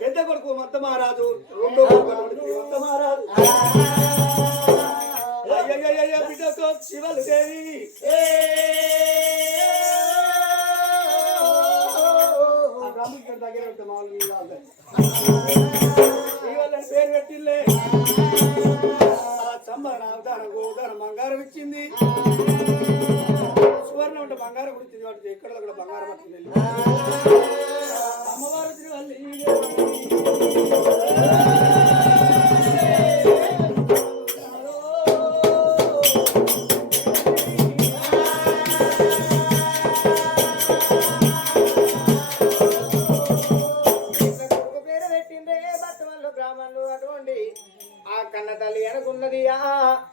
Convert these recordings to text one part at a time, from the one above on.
పెద్ద కొడుకు మొత్త మహారాజు రెండో కొడుకు మొత్త మహారాజు అయ్యయ్యయ్య బిడ్డతో శివలు దేవి రాముడి దగ్గర ఉంటే మామూలు ఇవాళ పేరు పెట్టిల్లే సంబర అవతారం గోదారం బంగారం ఇచ్చింది సువర్ణ ఉంటే బంగారం కూడా ఇచ్చింది వాటి ఎక్కడ కూడా బంగారం పట్టుకుని అమ్మవారు కన్న తల్లి అనుకున్నది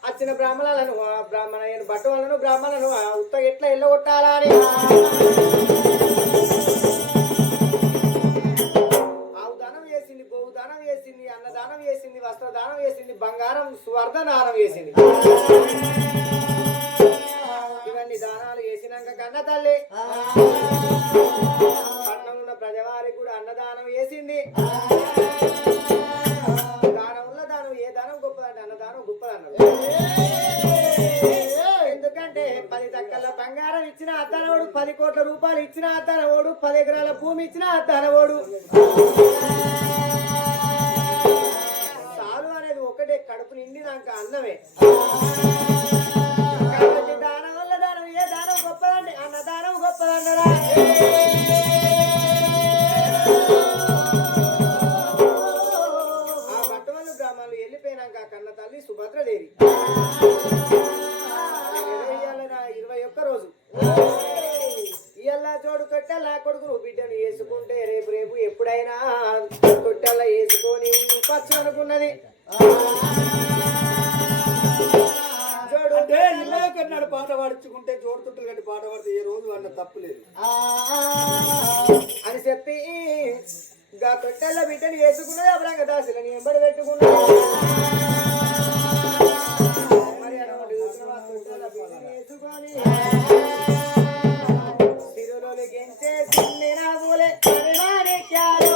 వచ్చిన బ్రాహ్మణులను బ్రాహ్మణ బట్టలను బ్రాహ్మణులను ఉత్త ఎట్లా ఎల్లగొట్టాలా అని ఆవు దానం వేసింది, గోవు దానం వేసింది, అన్నదానం వేసింది, వస్త్రదానం వేసింది, బంగారం స్వర్ణ దానం వేసింది. ఇవన్నీ దానాలు వేసినాక కన్న తల్లి పట్టణంలో ఉన్న ప్రజవారికి కూడా అన్నదానం వేసింది. ఎందుకంటే 10 దక్కల బంగారం ఇచ్చిన అతనోడు, 10 కోట్ల రూపాయలు ఇచ్చిన అతనోడు, 10 ఎకరాల భూమి ఇచ్చిన అతనోడు. చాలు అనేది ఒకటే, కడుపు నిండినాక అన్నమే. కాబట్టి దానం వల్ల దానం ఏ దానం గొప్పదండి, అన్నదానం గొప్పదన్నరా. ఆ బట్టవల్లి గ్రామాలు వెళ్ళిపోయినాక కన్న తల్లి సుభద్రదేవి 21 రోజు ఇయ్యల్లా చోడు తొట్టెల్లా కొడుకును బిడ్డను వేసుకుంటే రేపు రేపు ఎప్పుడైనా తొట్టెల్లా వేసుకొని పచ్చు అనుకున్నది. అంటే ఇళ్ళ కన్నాడు పాట పాడించుకుంటే జోడు తొట్టెలు కట్టి పాట పాడితే ఏ రోజు అన్న తప్పులేదు అని చెప్పి గా తొట్టెల్లా బిడ్డను వేసుకున్నది. అబ్రంగ దాసులని ఎంబడి పెట్టుకున్నది. మరి అటువంటి వేసుకొని తిరులోని గెంచే సిన్ని నాగులే అభిమానించారు.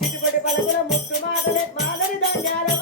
చిటిపటి పలుకుల ముత్తు మాటలే మాదరి దండాలు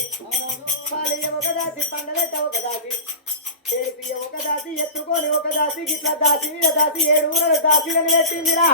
దాసి పాలియ ఒక దాసి పండలెట్ట ఒక దాసి ఏడిపియ ఒక దాసి ఎత్తుకొని ఒక దాసి గిట్ల దాసి మీద దాసి 7 ఊరల దాసిలను పెట్టిందిరా